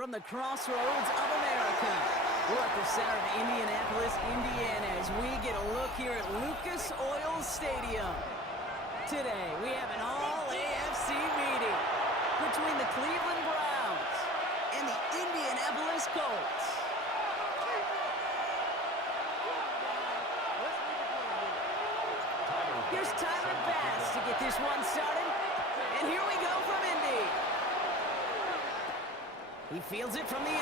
from the crossroads of America. We're at the center of Indianapolis, Indiana, as we get a look here at Lucas Oil Stadium. Today, we have an all-AFC meeting between the Cleveland Browns and the Indianapolis Colts. Here's Tyler Bass to get this one started. And here we go from Indy. He fields it from the 8.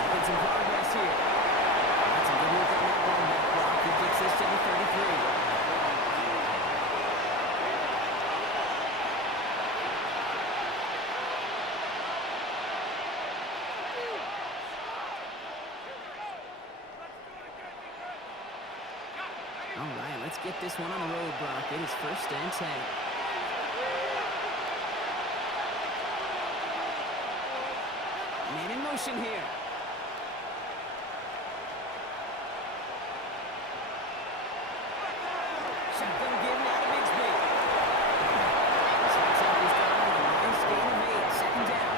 Making some progress here. That's a good look on that one back block. He kicks this to the 33. All right, let's get this one on the road, Brock. It is 1st and 10. Man in motion here. Shotgun give now to Bigsby. Starts out this drive with a nice gain of 8. 2nd down.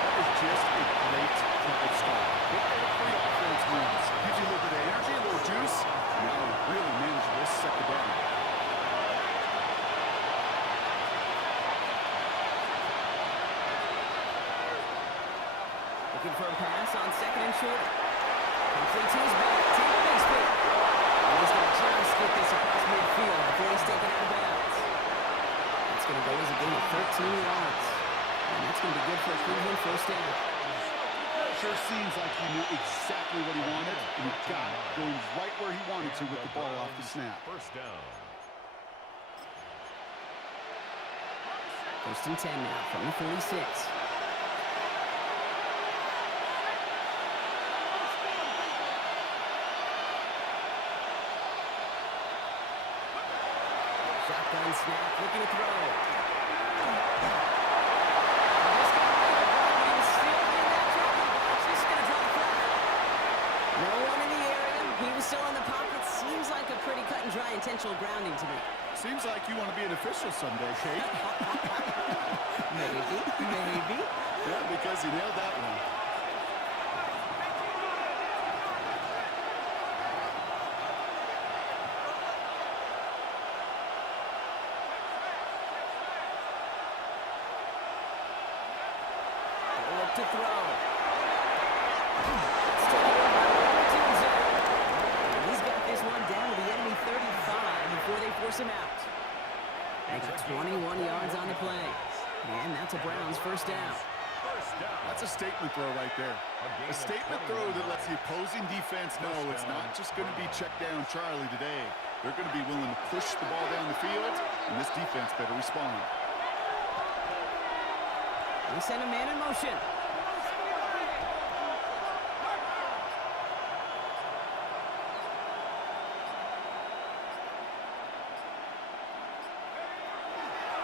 That was just a great drive start. Get that free offense wins. Gives you a little bit of energy, a little juice. Now really manage this 2nd down. Looking for a pass on 2nd and short. Complete to his back. Taylor Bigsby. And he's going to just get this across midfield before he's taken out of bounds. That's going to go as a gain of 13 yards. And that's going to be good for a Cleveland 1st down. Sure seems like he knew exactly what he wanted, and he got it, going right where he wanted to with the ball off the snap. 1st down. 1st and 10 now from the 46. Shotgun snap, looking to throw. No one in the area. He was still in the pocket. Seems like a pretty cut and dry intentional grounding to me. Seems like you want to be an official someday, Kate. Maybe. Yeah, because he nailed that one. Look to throw. He's got this one down to the enemy 35 before they force him out. They got 21 yards on the play. And that's a Browns 1st down. That's a statement throw right there. A statement throw that lets the opposing defense know it's not just going to be check down Charlie today. They're going to be willing to push the ball down the field, and this defense better respond. They send a man in motion.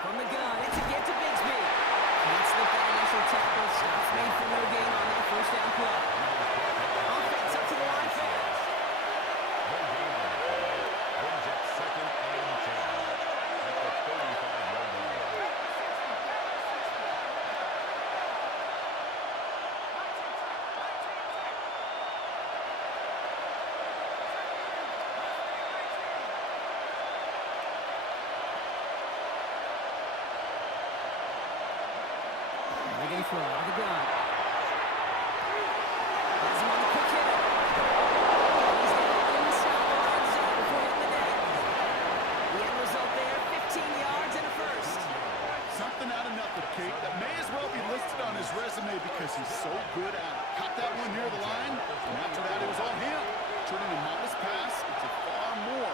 From the gun, it's a get to Bigsby. That's the initial tackle. Stops made for no gain on that 1st down play. Offense up to the line fast. No gain on the play. Brings up 2nd and 10 at the 35-yard line. They're going to throw out of the gun. Has him on the quick hitter. He's there inside the red zone before hitting the net. The end result there, 15 yards and a 1st. Something out of nothing, Kate. That may as well be listed on his resume because he's so good at it. Caught that one near the line, and after that it was all him. Turning a modest pass into far more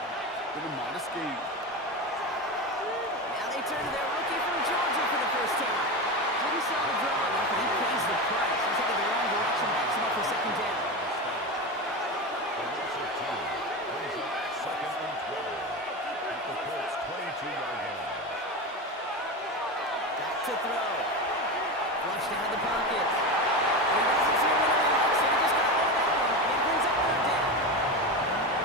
than a modest gain. Now they turn to their rookie from Georgia for the 1st time. Didn't sell the draw enough, and he pays the price. He's headed the wrong direction, backs him up for 2nd down. Brings up 2nd and 12 at the Colts 22-yard line. Back to throw. Flushed out of the pocket. He doesn't see him in the box, so he just got rid of that one. He brings up 3rd down.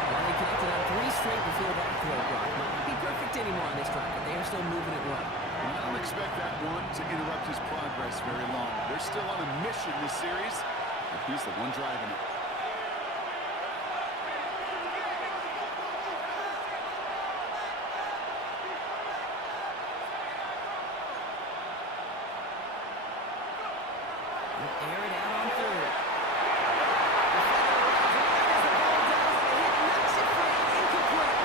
Well, they connected on 3 straight before that throw, Brock. Might not be perfect anymore on this drive, but they are still moving it well. And I don't expect that one to interrupt his progress very long. They're still on a mission this series, but he's the one driving it. Air it out on third. Knocks it free, incomplete.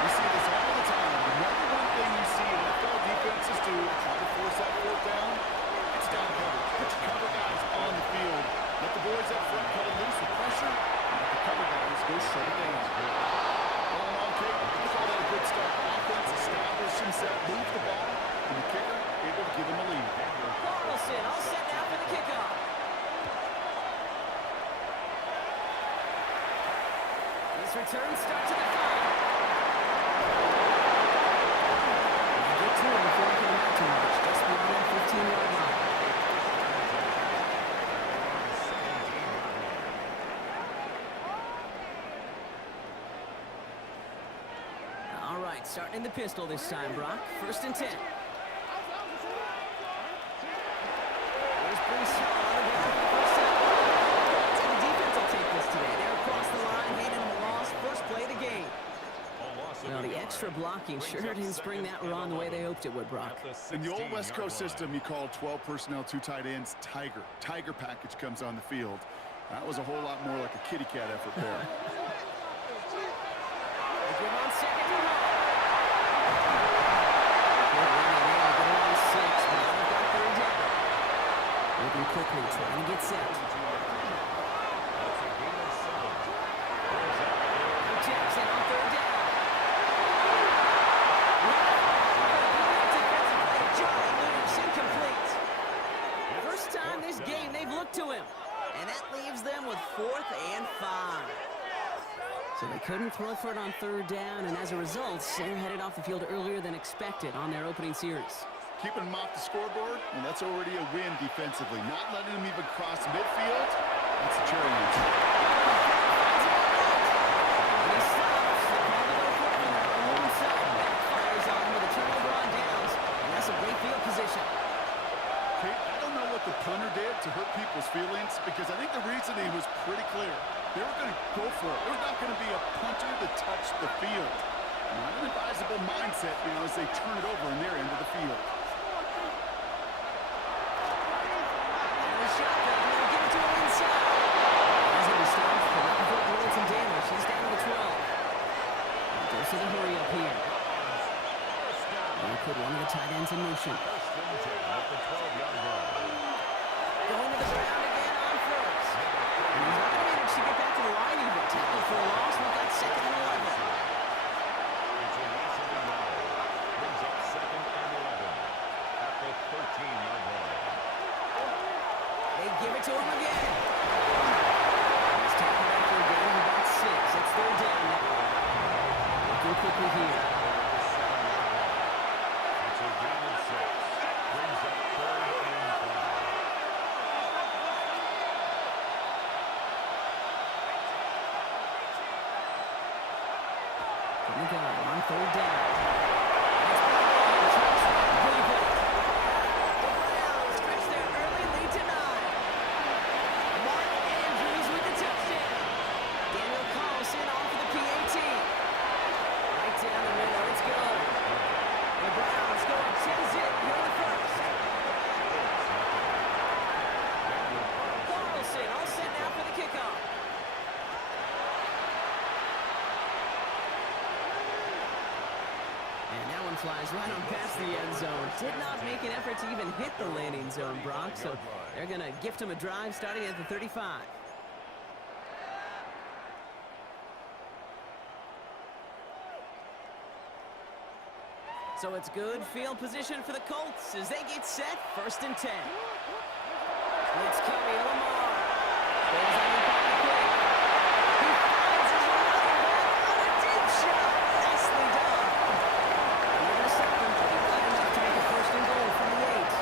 You see this all the time. The number one thing you see NFL defenses do, try to force that fourth down, it's down coverage. Put your cover guys on the field. Let the boys up front cut it loose with pressure, and let the cover guys go shut it down. All in all, Kate, I call that a good start. Offense established himself, moved the ball, and the kicker able to give him a lead. Carlson all set now for the kickoff. This return starts at the 5. Get to him before he can amount too much, just beyond that 15-yard line. All right, starting in the pistol this time, Brock. 1st and 10. Pretty small on the ground for the first down. And the defense will take this today. They're across the line, handing them a loss. First play of the game. Well, the extra blocking sure didn't spring that run the way they hoped it would, Brock. In the old West Coast system, you call 12 personnel, 2 tight ends, Tiger. Tiger package comes on the field. That was a whole lot more like a kitty cat effort there. They give on 2nd and 1. Moving quickly, trying to get set. Jackson on 3rd down. Johnny Williams incomplete. First time this game they've looked to him. And that leaves them with 4th and 5. So they couldn't throw for it on 3rd down, and as a result, they're headed off the field earlier than expected on their opening series. Keeping him off the scoreboard, well, that's already a win defensively. Not letting him even cross midfield, that's a cherry on top. He stops. They call it over on their own side. Backfires on him with a turnover on downs, and that's a great field position. Kate, I don't know what the punter did to hurt people's feelings, because I think the reasoning was pretty clear. They were going to go for it. There's not going to be a punter that touched the field. Not an advisable mindset, as they turn it over in their end of the field. To the hurry up here. And put one of the tight ends in motion. First and 10 at the 12-yard line. Going to the ground again on 1st. And he's not going to manage to get back to the line even. Tackle for a loss. We've got 2nd and 11. It's a loss of 11. Brings up 2nd and 11 at the 13-yard line. They give it to him again. He's tackled after a gain of about 6. It's 3rd down now. Looking quickly here. It's a gain of 6. Brings up 3rd and 5. Here we go on 3rd down. Stretch their early lead to 9. Mark Andrews with the touchdown. Daniel Carlson off of the PAT. Right down the middle. Let's go. The Browns go 10-zip here in the first. Carlson all set now for the kickoff. And that one flies right on past the end zone. Did not make an effort to even hit the landing zone, Brock. So they're going to gift him a drive starting at the 35. So it's good field position for the Colts as they get set. 1st and 10. It's coming, Lamar. Goes on the pocket quick. He finds his running back on a deep shot. Nicely done. And they're going to stop him, but he got enough to make a 1st and goal from the 8.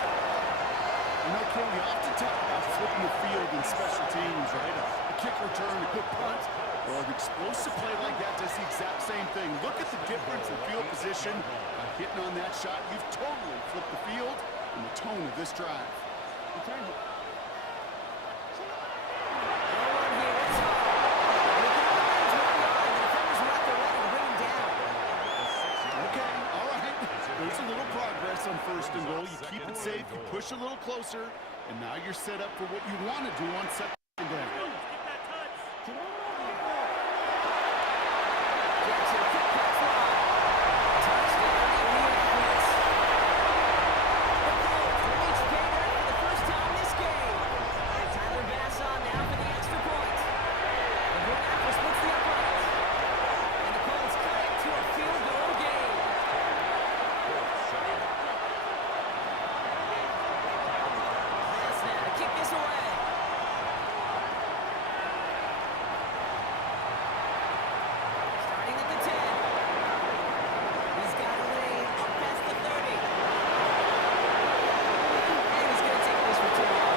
Ken, we often talk about flipping the field in special teams, right? A kick return, a good punt. Well, an explosive play like that does the exact same thing. Look at the difference in field position. A hitting on that shot, you've totally flipped the field and the tone of this drive. Okay, all right. There's a little progress on first and goal. You keep it safe, you push a little closer, and now you're set up for what you want to do on second down. Jackson, quick pass line. Touchdown, Indianapolis. The Colts reach pay dirt for the first time this game. Tyler Bass on now for the extra point. The Green Apple splits the uprights. And the Colts cut it to a field goal game. Bass now to kick this away. Starting at the 10. He's got a lead up past the 30. And he's going to take this return.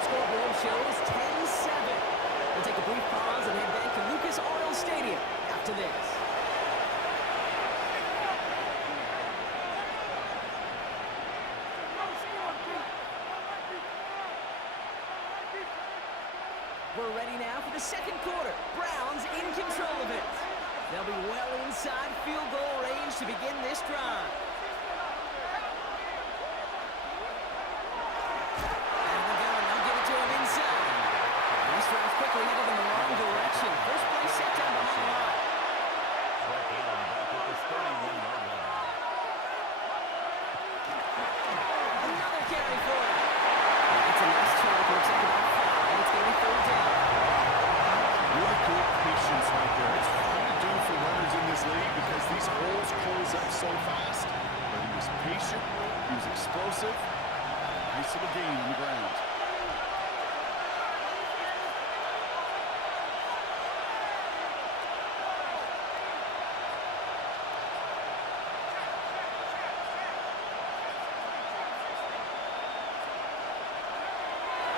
Scoreboard shows 10-7. We'll take a brief pause and head back to Lucas Oil Stadium after this. We're ready now for the second quarter. Browns in control of it. They'll be well inside field goal range to begin this drive. And the gun, they'll give it to him inside. This drive's quickly headed in the wrong direction. First play set down behind the line. Second down back at the 31-yard line. Another carry for him. That's a nice chunk. Looks like about 5. It's going to be third down. Really good patience right there. It's hard to do for runners in this league because these holes close up so fast. But he was patient, he was explosive. Nice little gain on the ground.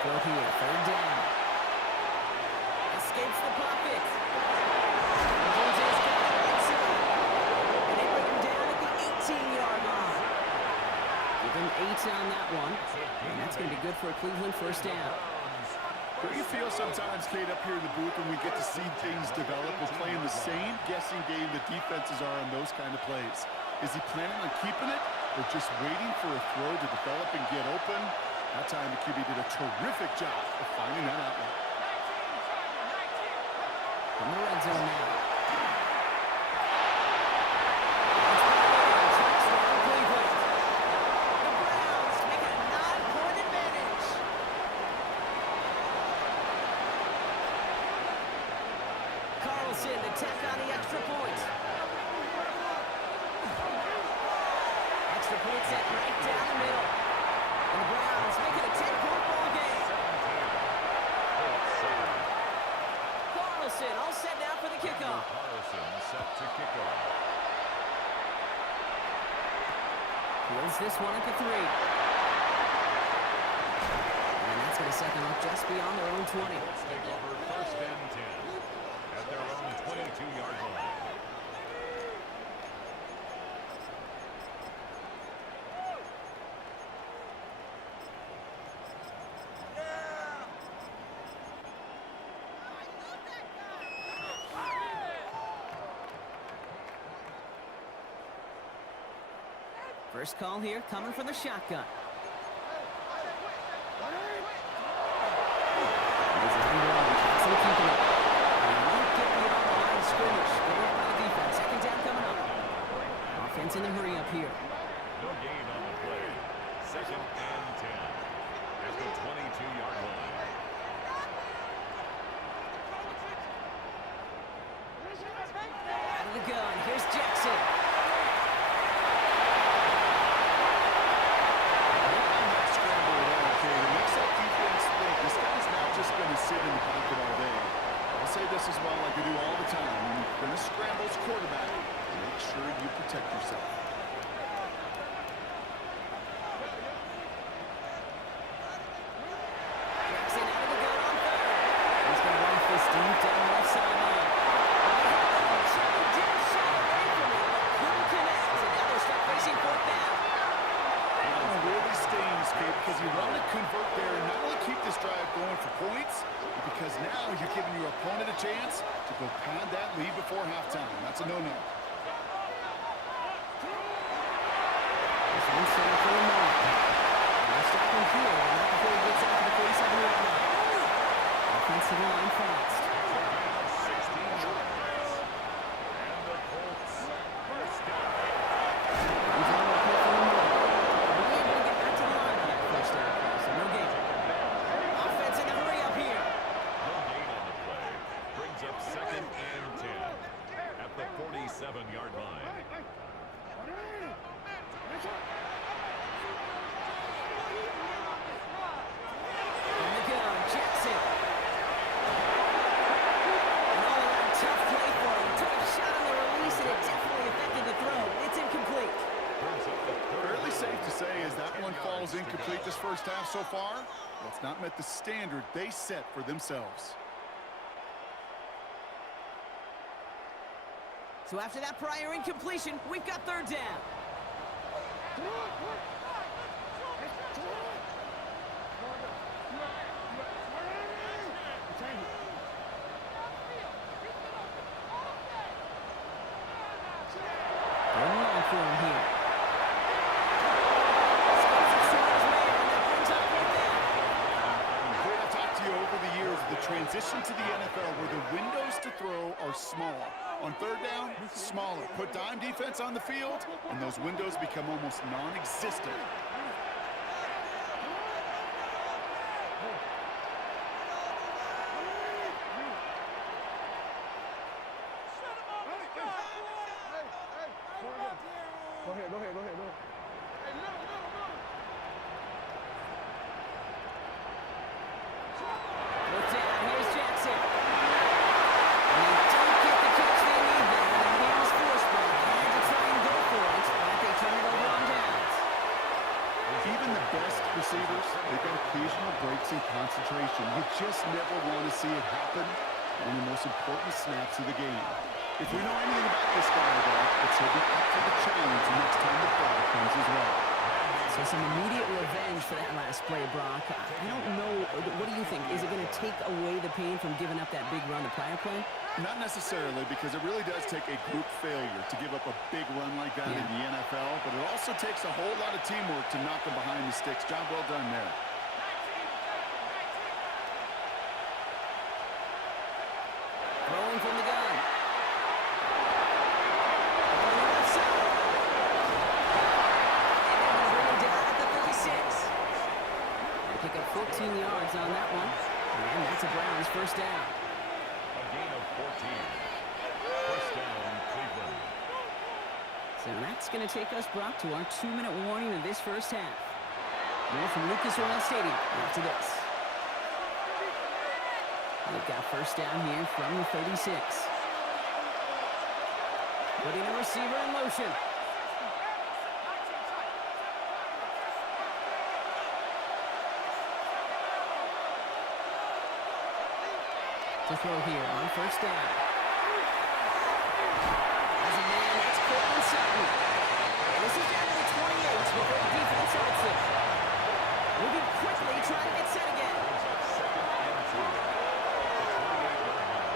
Throw here, third down. Escapes the pocket. Jose's got it inside. And they bring him down at the 18-yard line. Give him 8 on that one. And that's going to be good for a Cleveland first down. Don't you feel sometimes, Kate, up here in the booth when we get to see things develop, we're playing the same guessing game the defenses are on those kind of plays? Is he planning on keeping it or just waiting for a throw to develop and get open? That time the QB did a terrific job of finding that outlet. From the red zone now. Touchdown, Cleveland. The Browns make it a 9-point advantage. Carlson to tack on the extra point. Extra point set right down the middle. And the Browns make it a 10-point ball game. Carlson all set now for the kickoff. Carlson set to kick off. Wins this one at the 3. And that's going to set them up just beyond their own 20. Let's take over first and 10 at their own 22-yard line. First call here coming from the shotgun. There's a handle on Jackson keeping it. And he won't get beyond the line of scrimmage. Good work by the defense. Second down coming up. Offense in the hurry up here. No gain on the play. Second and 10 at the 22-yard line. Out of the gun. Here's Jackson. Sit in the pocket all day. I'll say this as well like I do all the time. When you're going to scramble as quarterback, make sure you protect yourself. Jackson out of the gun on third. He's going to run this deep down the left sideline. chance to go pad that lead before halftime. That's a no-no. This one's set up for Lamar. They'll stop him here, and not before he gets out to the 47-yard line. Offensive line fast. 16 yards. And the Colts first down. He's on the play for Lamar. They're able to get back to the line on that first down play, so no gain. Offense in a hurry up here. No gain on the play. Brings up 2nd and 10 at the 47-yard line. From the gun, Jackson. An all-around tough play for him. Took a shot on the release, and it definitely affected the throw. It's incomplete. Brings up the Fairly safe to say as that one falls incomplete this first half so far. It's not met the standard they set for themselves. So after that prior incompletion, we've got third down. They're long for him here. Stops it short as man, and that brings up third down. Great, I've talked to you over the years of the transition to the NFL where the windows to throw are small. On third down, smaller. Put dime defense on the field, and those windows become almost non-existent. Fourth down, here's Jackson. And they don't get the catch they need there. And here's Forsberg. Had to try and go for it, but they turn it over on downs. Even the best receivers, they've got occasional breaks in concentration. You just never want to see it happen on the most important snaps of the game. If we know anything about this guy, though, it's he'll be up for the challenge next time the ball comes as well. So some immediate revenge for that last play, Brock. I don't know. What do you think? Is it going to take away the pain from giving up that big run the prior play? Not necessarily, because it really does take a group failure to give up a big run like that in the NFL, but it also takes a whole lot of teamwork to knock them behind the sticks. Job well done there. Throwing from the gun. On the left side. And they're going to bring him down at the 36. They pick up 14 yards on that one. And that's a Browns first down. A gain of 14. First down, Cleveland. So that's going to take us, Brock, to our 2-minute warning of this first half. More from Lucas Oil Stadium after this. They've got first down here from the 36. Putting a receiver in motion. To throw here on first down. As a man, that's Cortland Sutton. And this is down to the 28 before the defense starts it. Moving quickly, trying to get set again. Brings up 2nd and 2. The 28-yard line.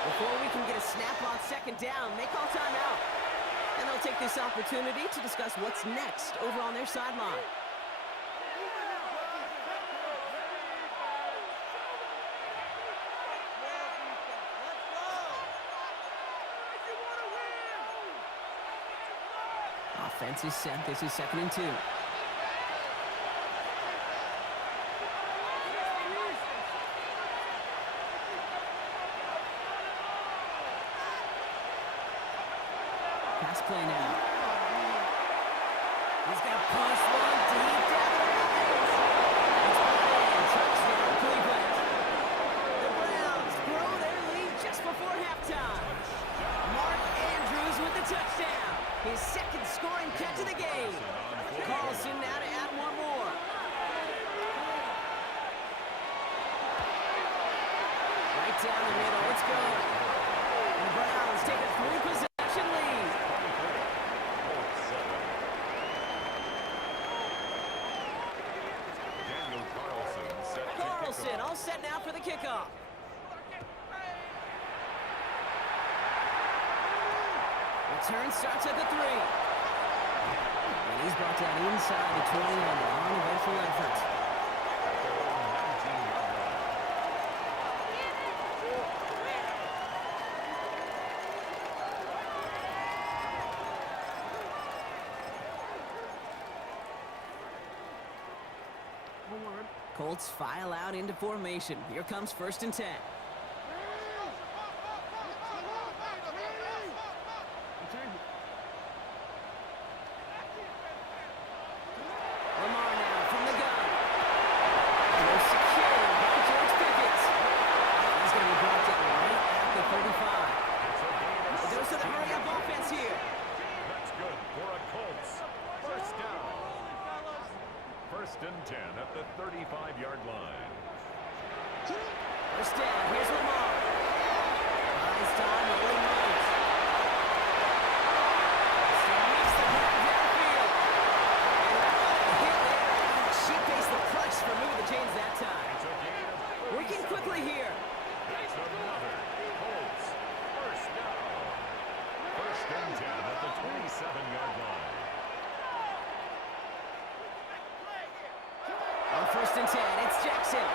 Before we can get a snap on second down, they call timeout. And they'll take this opportunity to discuss what's next over on their sideline. Offense is set. This is 2nd and 2. Pass play now. He's got push one deep down the lines. It's brought in. Touchdown, Cleveland. The Browns grow their lead just before halftime. Mark Andrews with the touchdown. His second scoring catch of the game. Carlson now to add one more. down the middle. It's good. And the Browns take a 3-possession lead. Daniel Carlson set to Carlson kick off. all set now for the kickoff. Return starts at the 3. And he's brought down inside the 20 on an uneventful effort. At their own 19-yard line. Colts file out into formation. Here comes 1st and 10. Lamar now from the gun. They're secured by George Pickens. He's going to be brought down right at the 35. It's a gain of Those are the hurry-up offense here. That's good for a Colts. First down. 1st and 10 at the 35-yard line. First down. Here's Lamar. Buys time, rolling right. Makes the grab downfield. And what a hit there. She faced the clutch for moving the chains that time. It's a gain of Working 37. quickly here. That's another Colts. First down. 1st and 10 at the 27-yard line. On 1st and 10, it's Jackson.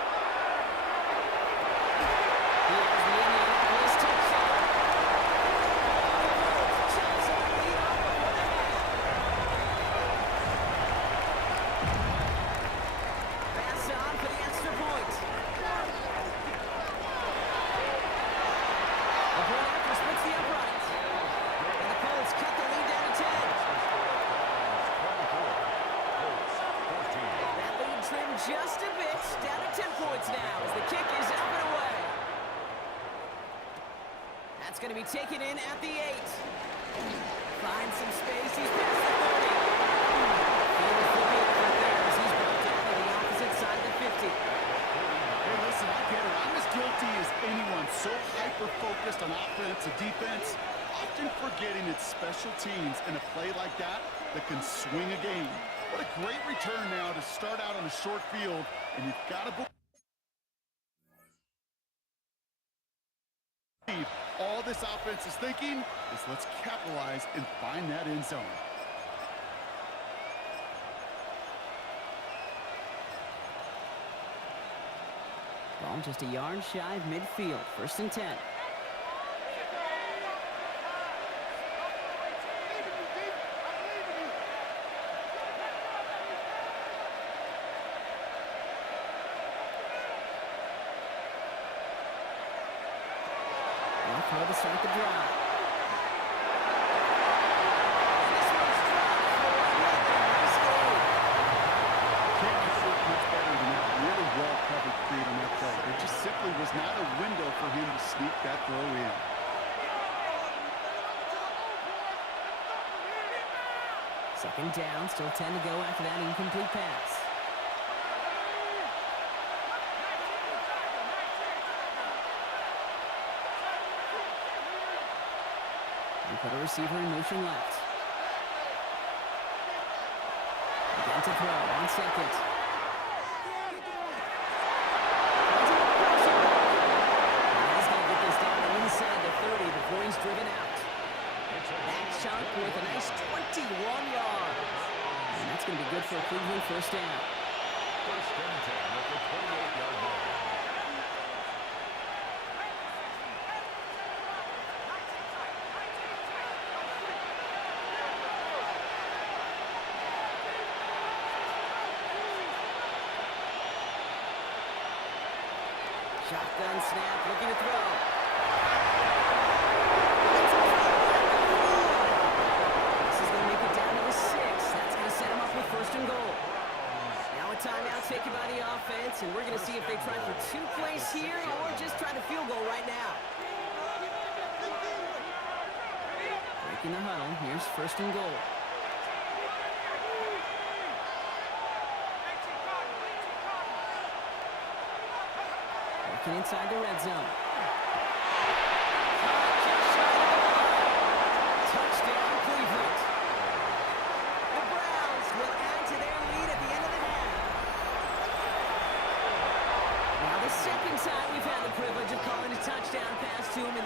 He has the Indianapolis touchdown. Jackson lead off before the half. Pass on for the extra point. The point after splits the uprights. And the Colts cut the lead down to 10. Colts 14. That lead trimmed just a bit, down to 10 points now as the kick is up and away. That's going to be taken in at the 8. Finds some space, he's past the 30. Feeling flippy effort there as he's brought down to the opposite side of the 50. Hey, listen, I get it. I'm as guilty as anyone. So hyper-focused on offense and defense, often forgetting it's special teams in a play like that can swing a game. What a great return now to start out on a short field, and you've got to believe all this offense is thinking is let's capitalize and find that end zone. Ball just a yard shy of midfield, 1st and 10. Throw to start the drive. This one's dropped for another nice gain. Can't cover it much better than that. Really well covered feed on that play. There just simply was not a window for him to sneak that throw in. Second down, still 10 to go after that incomplete pass. And put a receiver in motion left. Again to throw on 2nd. He's going to get this down inside the 30 before he's driven out. That chunk with a nice 21 yards. And that's going to be good for a Cleveland first down. 1st and 10 at the 28-yard line. Shotgun snap, looking to throw. This is going to make it down to the 6. That's going to set him up with 1st and goal. Now a timeout taken by the offense, and we're going to see if they try for 2 plays here or just try to field goal right now. Breaking the huddle, here's 1st and goal. Working inside the red zone.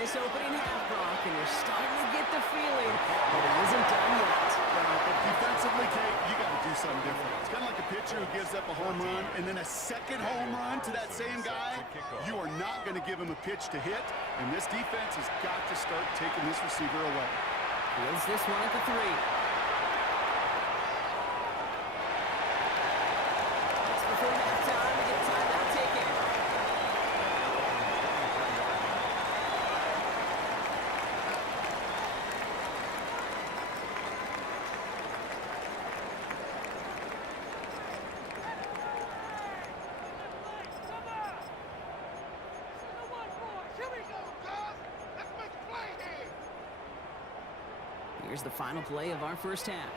this opening half, Brock, and you're starting to get the feeling that it isn't done yet. Defensively, Kate, you got to do something different. It's kind of like a pitcher who gives up a home run and then a second home run to that same guy. You are not going to give him a pitch to hit, and this defense has got to start taking this receiver away. Fields this one at the 3. Just before halftime, we get a timeout taken. Here's the final play of our first half.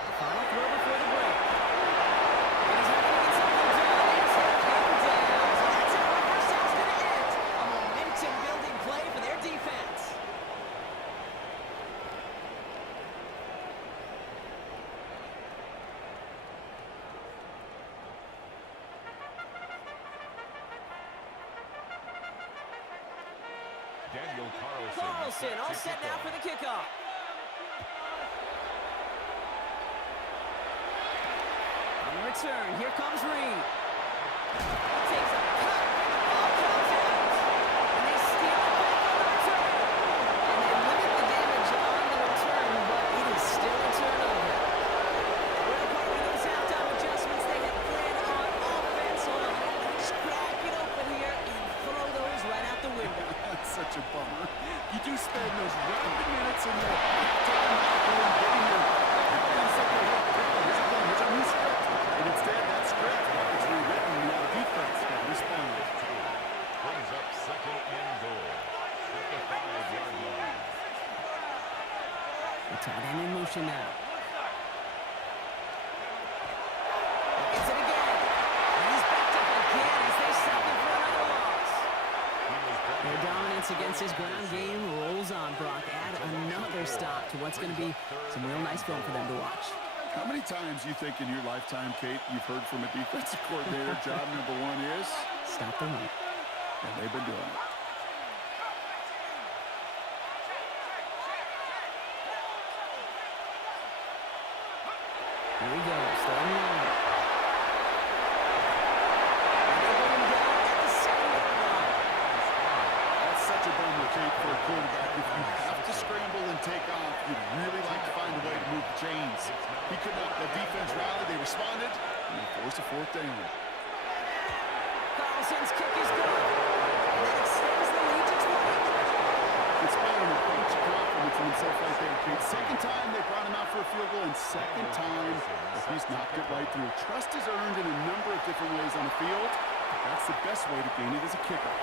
The final throw before the break. And he's not going to get something done. It's a came down. So that's how our first half's going to end. A momentum-building play for their defense. Daniel Carlson all set now for the kickoff. On the return, here comes Reed. Takes a cut, and the ball comes out. And they steal it back on the return. And they limit the damage on the return, but it is still a turnover. Well, part of those halftime adjustments they had planned on offense, so they'll just crack it open here and throw those right out the window. That's such a bummer. You do spend those rapid minutes in the halftime locker room getting your here's a new script. And instead, that script is rewritten and now defense can respond. Brings up second and goal at the 5-yard line. The tight end in motion now. Gets it again. And he's backed up again as they stop him for another loss. Their dominance against his ground game rolls on, Brock. Add another stop to what's going to be some real nice film for them to watch. How many times you think in your lifetime, Kate, you've heard from a defensive coordinator, job number 1 is? Stop the run. And they've been doing it. Here we go, starting line. And they bring him down at the 7-yard line. That's such a bummer, Kate, for a quarterback. If you have to scramble and take off, you'd really like to find a way to move the chains. He could not. The defense rallied, they responded, and they forced a 4th down. Carlson's kick is good. And that extends the lead to 20. It's fine with Coach confidence in himself right there, Kate. Second time they brought him out for a field goal, and second time that he's knocked it right through. Trust is earned in a number of different ways on the field. That's the best way to gain it as a kicker.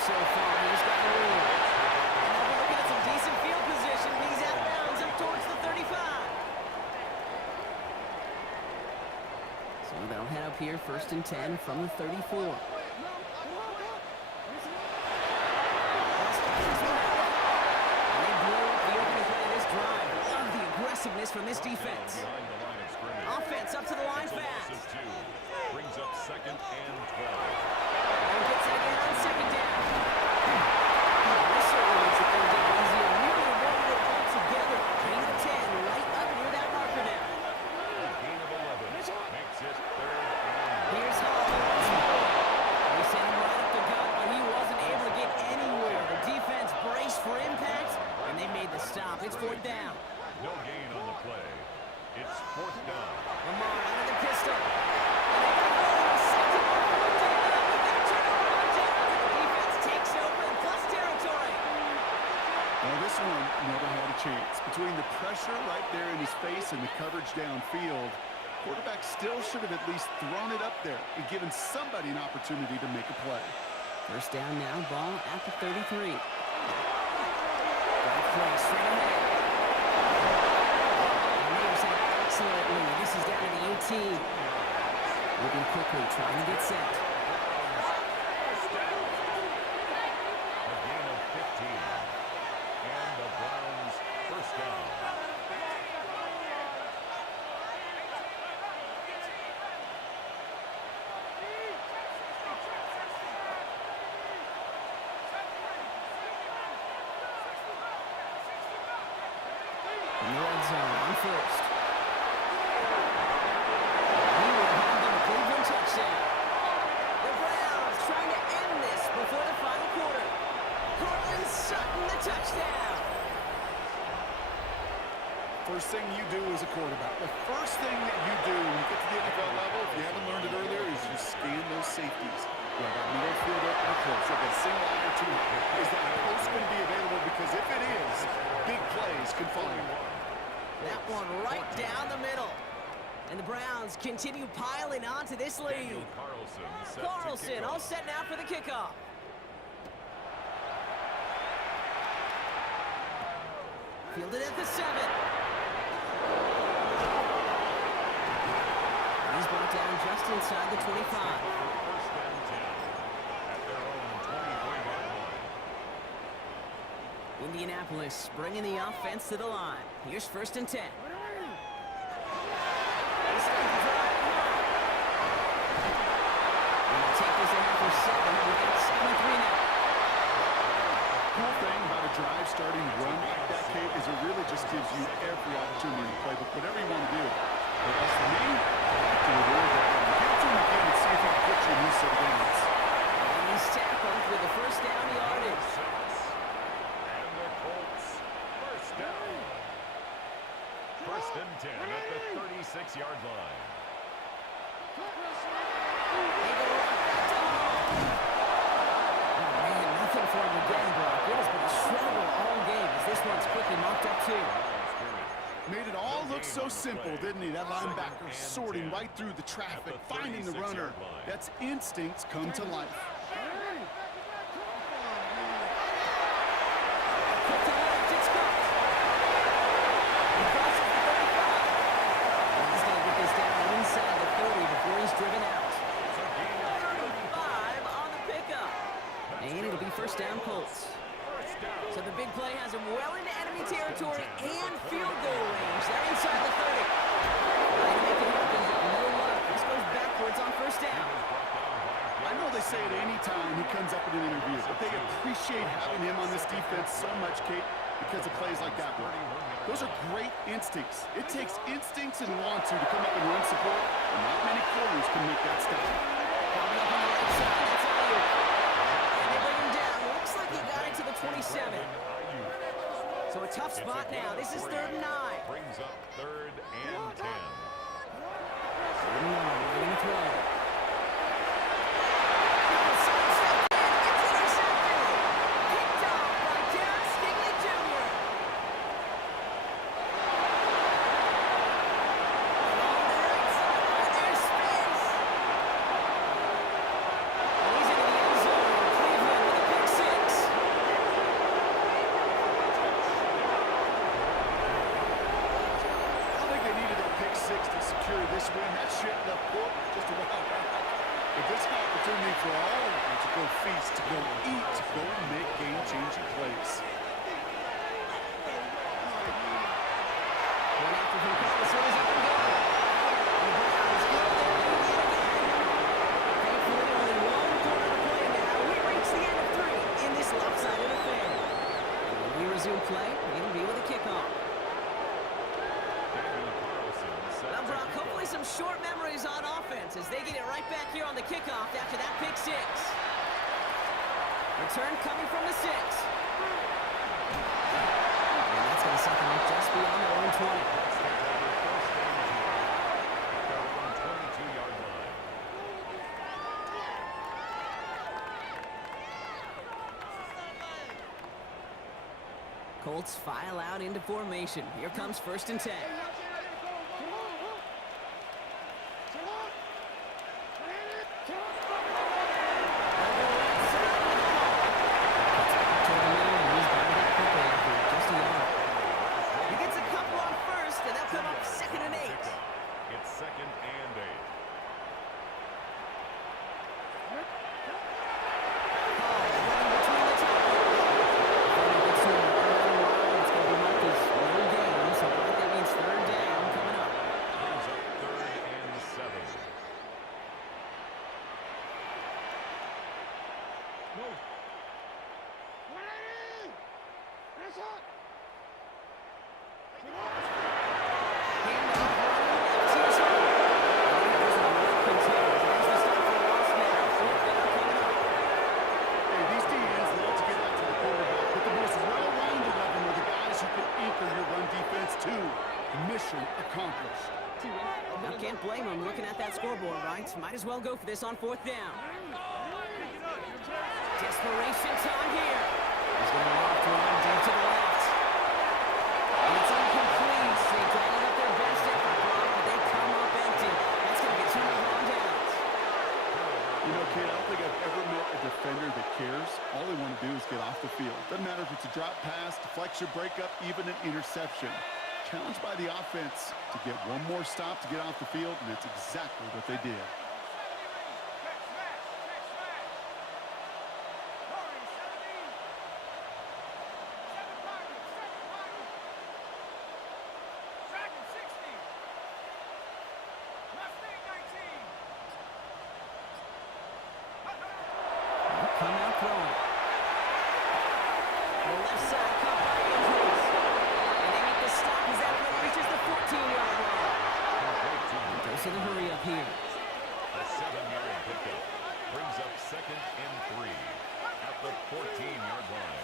So far, he's got a lead. And they'll be looking at some decent field position. He's out of bounds up towards the 35. So they'll head up here, 1st and 10 from the 34. And they blew up the opening play of this drive. Love the aggressiveness from this defense. Offense up to the line fast. Brings up second and 12. And gets it again on second down. This certainly makes the third down easier. Really rolled it all together. Gain of 10 right up near that marker now. A gain of 11 makes it 3rd and 1. Here's Hall. They sent him right up the gut, but he wasn't able to get anywhere. The defense braced for impact, and they made the stop. It's 4th down. No gain on the play. It's 4th down. Lamar out of the pistol. And they go home. Second and 4th down. We've got to turn it around down. The defense takes over in plus territory. Well, this one never had a chance. Between the pressure right there in his face and the coverage downfield, quarterback still should have at least thrown it up there and given somebody an opportunity to make a play. 1st down now, ball at the 33. Right play, straight ahead. And they are set excellently. This is down to the 18. Moving quickly, trying to get set. first thing you do as a quarterback? The first thing that you do when you get to the NFL level, if you haven't learned it earlier, is you scan those safeties. Like a middle field open or close, like a single line or two. Is that post going to be available? Because if it is, big plays can follow. That one right down the middle. And the Browns continue piling onto this lead. Carlson all set now for the kickoff. Fielded at the 7. He's brought down just inside the 25. First and 10 at their own 23-yard line. Indianapolis bringing the offense to the line. Here's first and 10. Take this in after 7. We've got 7-3 now. Cool thing about a drive starting run like that, Kate, is it really just gives you every opportunity to play. But whatever you want to do. But as for me, I like to reward that one. Give it to him again and see if he can put you in these set of downs. And he's tackled with the first down yardage. And the Colts, first down. First and 10 at the 36-yard line. Nothing for him again, Brock. It has been a struggle all game as this one's quickly marked up too. Made it all look so simple, didn't he? That linebacker sorting right through the traffic, finding the runner. That's instincts come to life. Quick to the left, it's Scott. He crosses the 35. And he's going to get this down inside the 30 before he's driven out. 35 on the pickup. And it'll be first down Colts. So the big play has him well into enemy territory and field goal range. They're inside the 30. Trying to make it happen, but no luck. This goes backwards on first down. I know they say it any time he comes up in an interview, but they appreciate having him on this defense so much, Kate, because of plays like that one. Those are great instincts. It takes instincts and want to come up and run support, and not many corners can make that stop. Coming up on the right side, that's Ayuk. And they bring him down. Looks like he got it to the 27. So a tough spot now. This is 3rd and 9. Brings up 3rd and 10. 3rd and 9, ready to throw. Play. It'll be with a kickoff. Now, Brock, hopefully some short memories on offense as they get it right back here on the kickoff after that pick 6. Return coming from the 6. And that's going to set them up just beyond their own 20. Colts file out into formation. Here comes first and 10. He gets a couple on first, and they'll come up 2nd and 8. It's 2nd and 8. blame him looking at that scoreboard, right? Might as well go for this on 4th down. Desperation time here. He's going to go off to one deep to the left. And it's incomplete. They dialed up their best effort, but they come up empty. That's going to get 2 more on downs. You know, kid, I don't think I've ever met a defender that cares. All they want to do is get off the field. Doesn't matter if it's a drop pass, deflection, breakup, even an interception. Challenged by the offense to get one more stop to get off the field, and that's exactly what they did. Come out throwing. The left side caught by Andrews. And they make the stop as that one reaches the 14-yard line. Goes to the hurry up here. A 7-yard pickup brings up 2nd and 3 at the 14-yard line.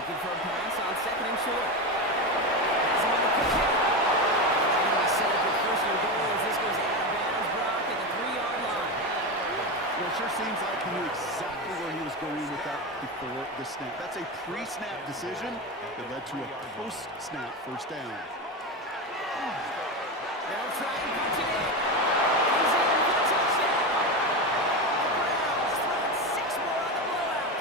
Looking for a pass on 2nd and short. Has him on the quick hit. And they set up the 1st and goal as this goes out of bounds. Brock at the 3-yard line. Well, it sure seems like he knew exactly where he was going with that before the snap. That's a pre-snap decision that led to a post-snap 1st down. They'll try and punch it in. He's in for the touchdown. The Browns throwing 6 more on the blowout.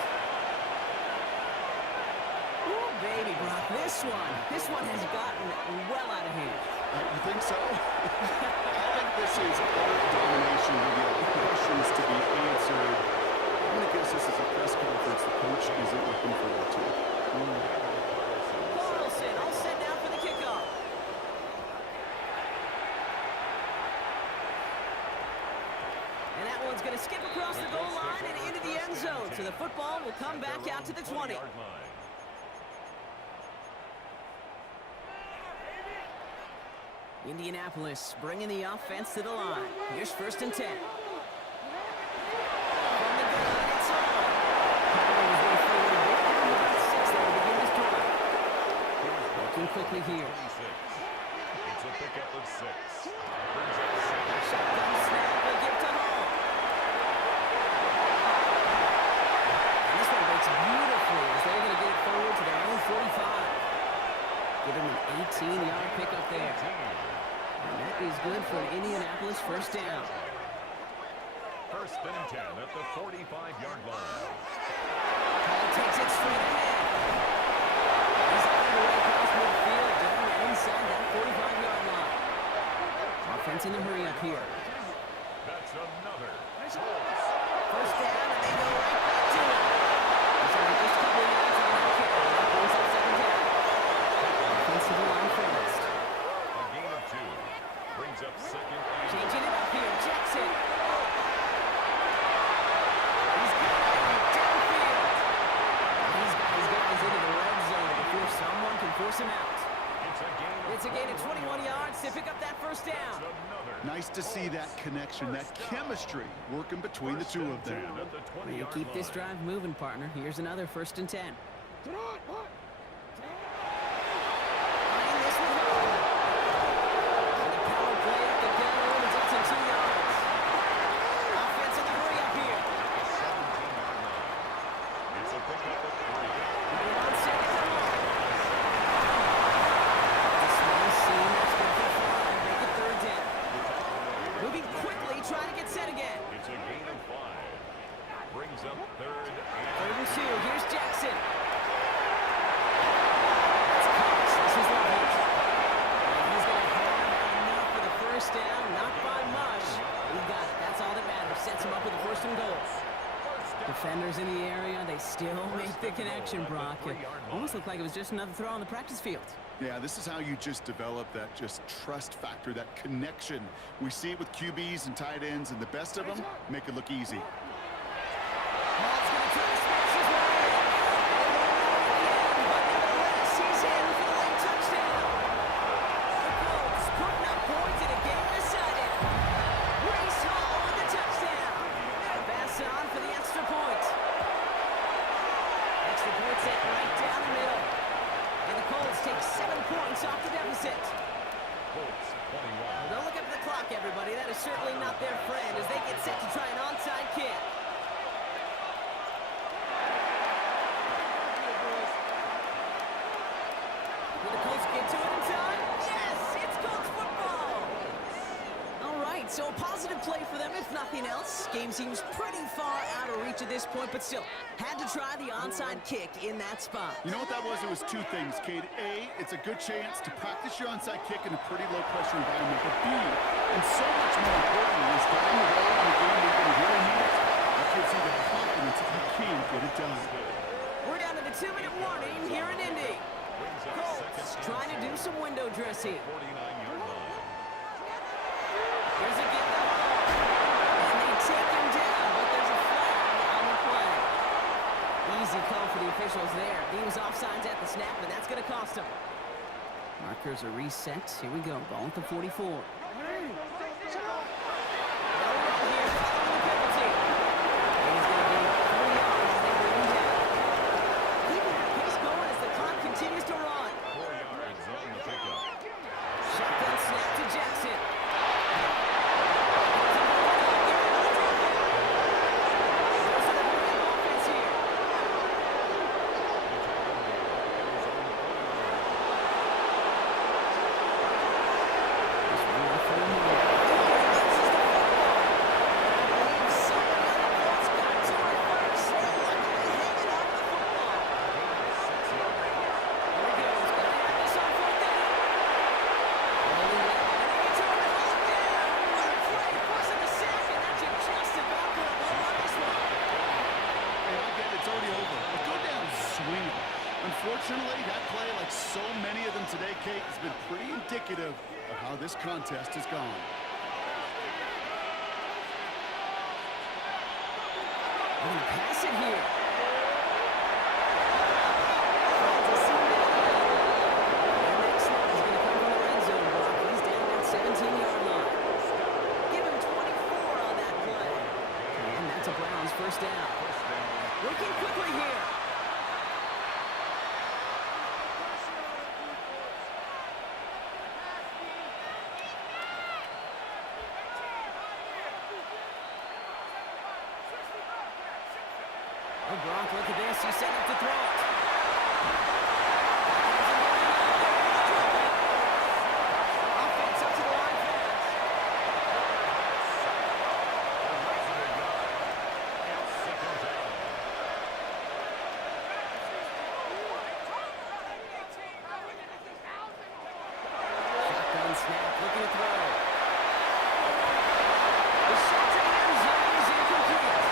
Ooh, baby, Brock, this one has gotten well out of hand. You think so? I think this is utter domination with the questions to be answered. I'm going to guess this is a press conference the coach isn't looking forward to. Carlson all set now for the kickoff. And that one's going to skip across the goal line and into the end zone. So the football will come back out to the 20. Indianapolis bringing the offense to the line. Here's 1st and 10. From the gun, it's on. Cowboys go forward a bit. They're about 6 there to begin this drive. Working quickly here. It's a pickup of 6. Brings up 7. Shotgun snap will give to Hall. And this one breaks beautifully as they're going to get it forward to their own 45. Give him an 18-yard pickup there. And that is good for an Indianapolis 1st down. 1st and 10 at the 45-yard line. Hall takes it straight ahead. He's all the way across midfield, down inside that 45-yard line. Offense in a hurry up here. That's another. 1st down, and they go right back to it. He's only just a couple of yards on that carry. That brings up 2nd down. Offensive line first. A gain of 2. Brings up 2nd and Changing it up here, Jackson. He's got it downfield. He's got his guys into the red zone before someone can force him out. It's a gain of 21 yards to pick up that 1st down. Nice to see that connection, that chemistry working between the two of them. You keep this drive moving, partner. Here's another 1st and 10. Defenders in the area, they still make the connection, Brock. It almost looked like it was just another throw on the practice field. Yeah, this is how you just develop that just trust factor, that connection. We see it with QBs and tight ends, and the best of them make it look easy. Hall's going to try to smash his way in. But nevertheless, he's in for the late touchdown. The Colts putting up points in a game decided. Breece Hall with the touchdown. Pass on for the extra point. Extra point set right down the middle. And the Colts take 7 is certainly not their friend as they get set to try an onside kick. Will the Colts get to it in time? Yes! It's Colts football! All right, so a positive play for them, if nothing else. Game seems pretty far out of reach at this point, but still, had to try the onside kick in that spot. You know what that was? It was two things, Cade. A, it's a good chance to practice your onside kick in a pretty low-pressure environment. But B, and so much more importantly, is down the road in a game where you're going to really need it. That gives you the confidence that you can get it done. We're down to the 2-minute warning here in Indy. Colts trying to do some window dressing. 49-yard line. Here's a get the ball. And they take him down, but there's a flag on the play. Easy call for the officials there. He was offsides at the snap, and that's going to cost him. Markers are reset. Here we go. Ball at the 44. Continues to run. 4 yards on the pickup. Shotgun snap to Jackson. There's an offense here. Unfortunately, that play, like so many of them today, Kate, has been pretty indicative of how this contest has gone. I'm going to pass it here. Their next snap is going to come from the red zone block. He's down that 17-yard line. Give him 24 on that play. And that's a Browns first down. Working quickly here. Oh, Gronk, look at this. He's set up to throw it. Offense up to the line fast. Shotgun snap, looking to throw. The shot to the end zone is incomplete.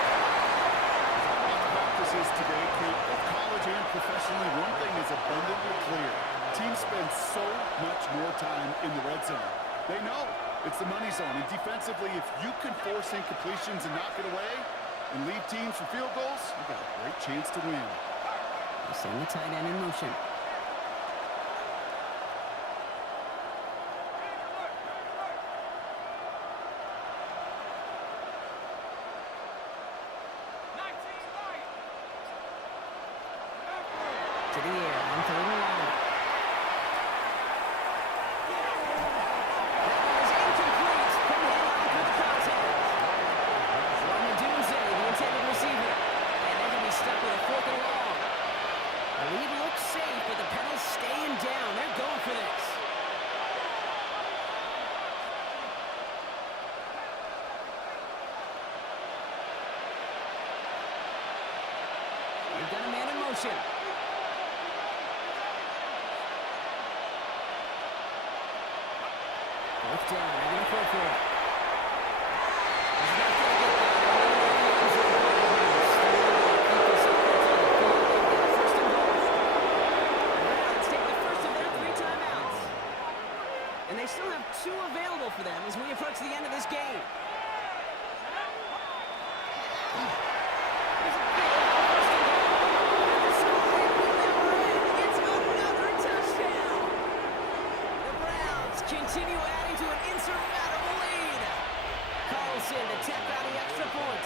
Practices today, Kate, both college and professionally, one thing is abundantly clear. Teams spend so much more time in the red zone. They know it's the money zone. And defensively, if you can force incompletions and knock it away and leave teams for field goals, you've got a great chance to win. They send the tight end in motion. To the air, on to the line. That was incomplete. Couldn't hang on to the contact. Roma Dunze, the intended receiver. And they're going to be stuck with a 4th and long. The lead looks safe, but the penalty's staying down. They're going for this. They've got a man in motion. Fourth down, they're going to throw for it. He's not going to get there. First and goal. Browns take the first of their 3 timeouts. And they still have 2 available for them as we approach the end of this game. There's a big first and goal. And the scoring will never end. It's another touchdown. The Browns continue adding to an insurmountable lead. Carlson to tap out the extra point.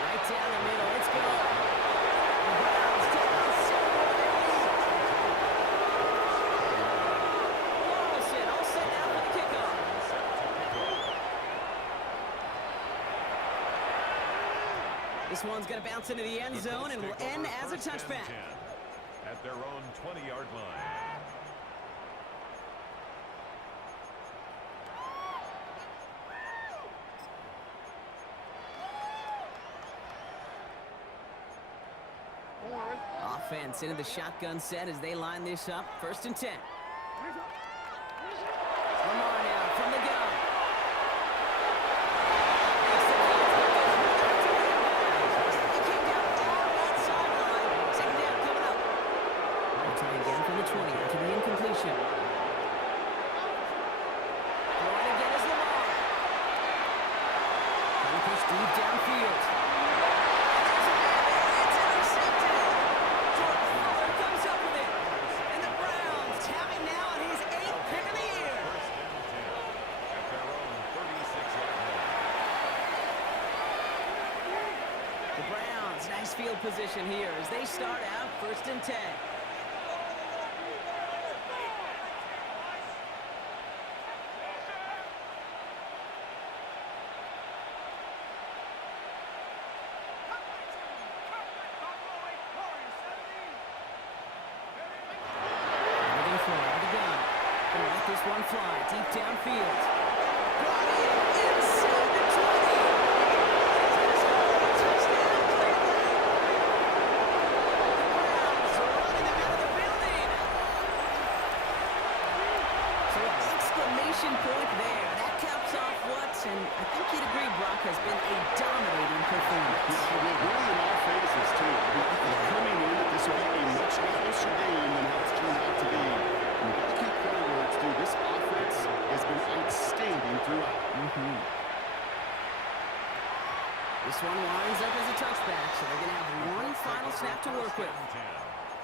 Right down the middle. Let's go. The Browns take a 7-point lead. Carlson all set now This one's going to bounce into the end The zone Colts and will take end over as a first and touchback. 10 at their own 20-yard line. Offense into the shotgun set as they line this up. 1st and 10. Lamar now from the gun. He came down on that sideline. 2nd down coming up. They'll try again from the 20 after the incompletion. Throwing again is Lamar. Trying to push deep downfield. It's intercepted. Jordan Fuller comes up with it. And the Browns have him now on his 8th pick of the year. At their own 36-yard line. The Browns, nice field position here as they start out 1st and 10. Looking for the gun. Gonna let this one fly deep downfield. Brought in inside the 20. Touchdown, Cleveland. The Browns are running them out of the building. So an exclamation point there. That caps off what, and I think you'd agree, Brock, has been a dominating performance. Yeah, really in all phases, too. Coming in, this will be a much closer game than how it's turned out to be. And you've got to keep credit where it's due. This offense has been outstanding throughout. This one winds up as a touchback, so they're going to have one final snap to work with.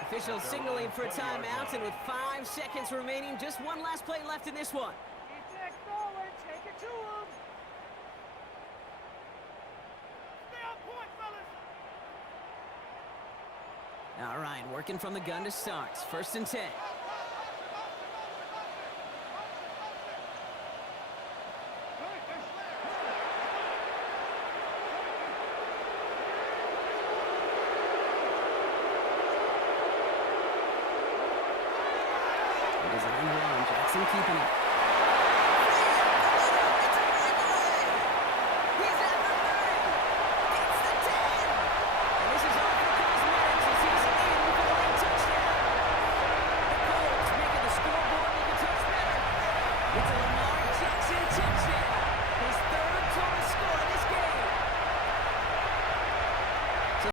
Officials signaling for a timeout, and with 5 seconds remaining, just one last play left in this one. Keep it forward, take it to him. Stay on point, fellas. All right, working from the gun to start. 1st and 10.